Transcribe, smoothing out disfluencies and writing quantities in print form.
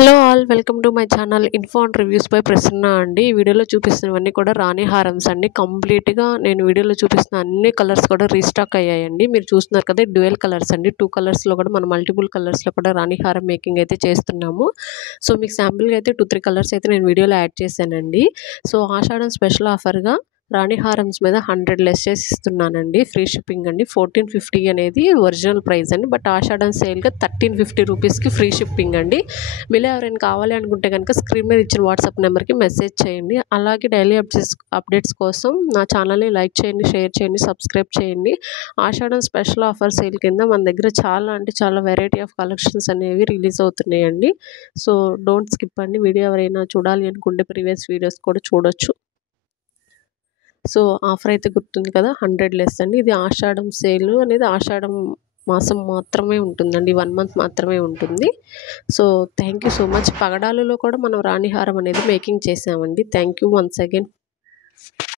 Hello all welcome to my channel info and reviews by Prasanna అండి. ఈ వీడియోలో చూపిస్తున్నవన్నీ కూడా రాణి హారమ్స్ అండి. కంప్లీట్గా నేను వీడియోలో చూపిస్తున్న అన్ని కలర్స్ కూడా రీస్టాక్ అయ్యాయండి. మీరు చూస్తున్నారు కదా, డ్యూయల్ కలర్స్ అండి. 2 కలర్స్లో కూడా మనం మల్టిపుల్ కలర్స్లో కూడా రాణి హారం మేకింగ్ అయితే చేస్తున్నాము. సో మీకు శాంపుల్గా అయితే 2-3 కలర్స్ అయితే నేను వీడియోలో యాడ్ చేశానండి. సో ఆషాఢం స్పెషల్ ఆఫర్గా రాణి హారమ్స్ మీద 100 లెస్ చేసి ఇస్తున్నానండి. ఫ్రీ షిప్పింగ్ అండి. 1450 అనేది ఒరిజినల్ ప్రైస్ అండి. బట్ ఆషాఢం సేల్గా 1350 రూపీస్కి ఫ్రీ షిప్పింగ్ అండి. మీలో ఎవరైనా కావాలి అనుకుంటే కనుక స్క్రీన్ మీద ఇచ్చిన వాట్సాప్ నెంబర్కి మెసేజ్ చేయండి. అలాగే డైలీ అప్డేట్స్ కోసం నా ఛానల్ని లైక్ చేయండి, షేర్ చేయండి, సబ్స్క్రైబ్ చేయండి. ఆషాఢం స్పెషల్ ఆఫర్ సేల్ కింద మన దగ్గర చాలా అంటే చాలా వెరైటీ ఆఫ్ కలెక్షన్స్ అనేవి రిలీజ్ అవుతున్నాయండి. సో డోంట్ స్కిప్ అండి. వీడియో ఎవరైనా చూడాలి అనుకుంటే ప్రీవియస్ వీడియోస్ కూడా చూడొచ్చు. సో ఆఫర్ అయితే గుర్తుంది కదా, 100 లెస్ అండి. ఇది ఆషాఢం సేల్ అనేది ఆషాఢం మాసం మాత్రమే ఉంటుందండి. 1 మంత్ మాత్రమే ఉంటుంది. So thank you so much. పగడాలలో కూడా మనం రాణి హారం అనేది మేకింగ్ చేసామండి. Thank you once again.